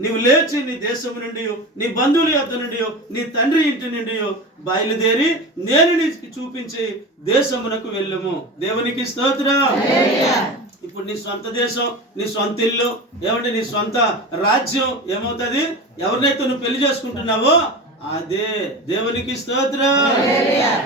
నీవు లేచి నీ దేశము నుండి, నీ బంధువుల యొద్ద నుండి, నీ తండ్రి ఇంటి నుండి బయలుదేరి నేను నీకు చూపించి దేశమునకు వెళ్ళము. దేవునికి స్తోత్రం. ఇప్పుడు నీ సొంత దేశం, నీ సొంత ఇల్లు, ఏమంటే నీ సొంత రాజ్యం ఏమవుతుంది? ఎవరినైతే నువ్వు పెళ్లి చేసుకుంటున్నావో అదే. దేవునికి స్తోత్రం.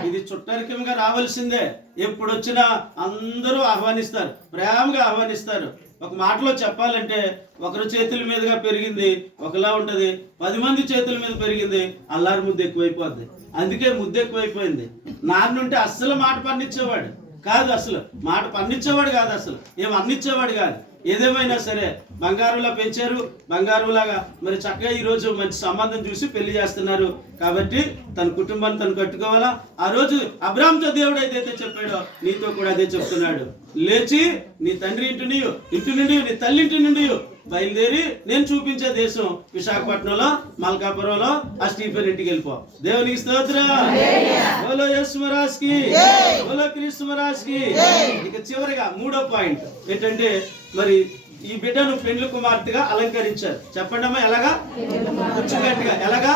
ఇది చుట్టరికంగా రావాల్సిందే. ఎప్పుడు వచ్చినా అందరూ ఆహ్వానిస్తారు, ప్రేమగా ఆహ్వానిస్తారు. ఒక మాటలో చెప్పాలంటే ఒకరి చేతుల మీదుగా పెరిగింది ఒకలా ఉంటది, 10 మంది చేతుల మీద పెరిగింది అల్లారి ముద్ద ఎక్కువైపోద్ది. అందుకే ముద్ద ఎక్కువైపోయింది. నాన్నుంటే అస్సలు మాట పన్నిచ్చేవాడు కాదు, అసలు మాట పన్నిచ్చేవాడు కాదు, అసలు ఏం అందించేవాడు కాదు. ఏదేమైనా సరే బంగారులా పెంచారు, బంగారులాగా మరి చక్కగా ఈరోజు మంచి సంబంధం చూసి పెళ్లి చేస్తున్నారు. కాబట్టి తన కుటుంబాన్ని తను కట్టుకోవాలా. ఆ రోజు అబ్రాహాముతో దేవుడు ఏదైతే చెప్పాడో నీతో కూడా అదే చెప్తున్నాడు. లేచి నీ తండ్రి ఇంటి నుండి నీ తల్లి ఇంటి నుండి బయలుదేరి నేను చూపించే దేశం విశాఖపట్నంలో, మల్కాపురంలో ఆ స్టీఫెన్ ఇంటికి వెళ్ళిపో. దేవునికి స్తోత్రం. బోలో యేసు మహారాజ్కి, బోలో క్రీస్తు మహారాజ్కి. ఇక చివరిగా 3వ పాయింట్ ఏంటంటే మరి ఈ బిడ్డను పెండ్లి కుమార్తెగా అలంకరించారు. చెప్పండి అమ్మా, ఎలాగా? గట్టిగా ఎలాగా?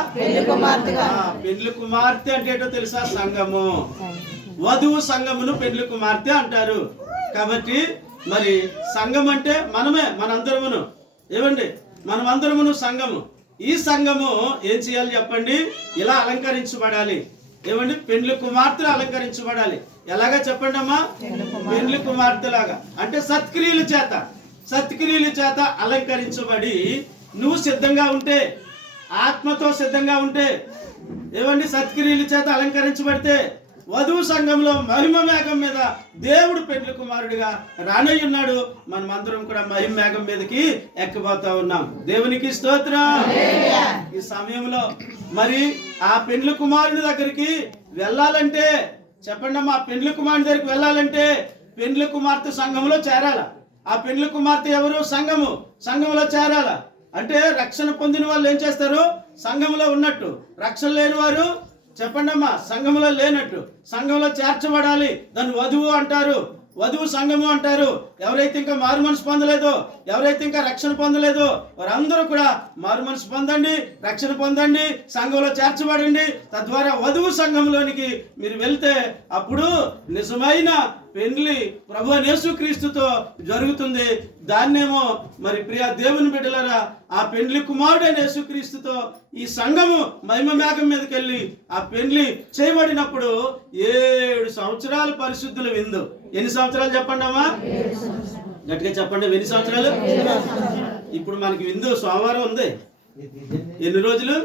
పెండ్లి కుమార్తె అంటే ఏంటో తెలుసా? సంఘము. వధువు సంఘమును పెండ్లి కుమార్తె అంటారు. కాబట్టి మరి సంఘం అంటే మనమే, మనందరమును. ఏమండి, మనమందరమును సంఘము. ఈ సంఘము ఏం చేయాలి చెప్పండి? ఇలా అలంకరించబడాలి. ఏమండి, పెండ్లి కుమార్తెలు అలంకరించబడాలి. ఎలాగా చెప్పండి అమ్మా? పెండ్లి కుమార్తె లాగా అంటే సత్క్రియల చేత అలంకరించబడి నువ్వు సిద్ధంగా ఉంటే, ఆత్మతో సిద్ధంగా ఉంటే, ఏమండి, సత్క్రియల చేత అలంకరించబడితే వధువు సంఘంలో మహిమ మేఘం మీద దేవుడు పెండ్లి కుమారుడిగా రానయ్యున్నాడు. మనమందరం కూడా మహిమ మేఘం మీదకి ఎక్కబోతా ఉన్నాం. దేవునికి స్తోత్రం. ఈ సమయంలో మరి ఆ పెండ్లి కుమారుని దగ్గరికి వెళ్ళాలంటే చెప్పండి అమ్మా, పెండ్లి కుమారుని దగ్గరికి వెళ్ళాలంటే పెండ్లి కుమార్తె సంఘంలో చేరాల. ఆ పెండ్లి కుమార్తె ఎవరు? సంఘంలో చేరాల. అంటే రక్షణ పొందిన వాళ్ళు ఏం చేస్తారు? సంఘంలో ఉన్నట్టు. రక్షణ లేని వారు చెప్పండి అమ్మా సంఘంలో లేనట్టు. సంఘంలో చేర్చబడాలి. దాన్ని వధువు అంటారు, వధువు సంఘము అంటారు. ఎవరైతే ఇంకా మారు మనసు పొందలేదో, ఎవరైతే ఇంకా రక్షణ పొందలేదో వారందరూ కూడా మారు మనసు పొందండి, రక్షణ పొందండి, సంఘంలో చేర్చబడండి. తద్వారా వధువు సంఘంలోనికి మీరు వెళ్తే అప్పుడు నిజమైన పెండ్లి ప్రభువైన యేసుక్రీస్తుతో జరుగుతుంది. దాన్నేమో మరి ప్రియ దేవుని బిడ్డలారా, ఆ పెండ్లి కుమారుడైన యేసుక్రీస్తుతో ఈ సంఘము మహిమ మేఘం మీదకి వెళ్ళి ఆ పెండ్లి చేయబడినప్పుడు 7 సంవత్సరాల పరిశుద్ధుల విందు. ఎన్ని సంవత్సరాలు చెప్పండి అమ్మా? గట్టిగా చెప్పండి, ఎన్ని సంవత్సరాలు? ఇప్పుడు మనకి విందు సోమవారం ఉంది. ఎన్ని రోజులు?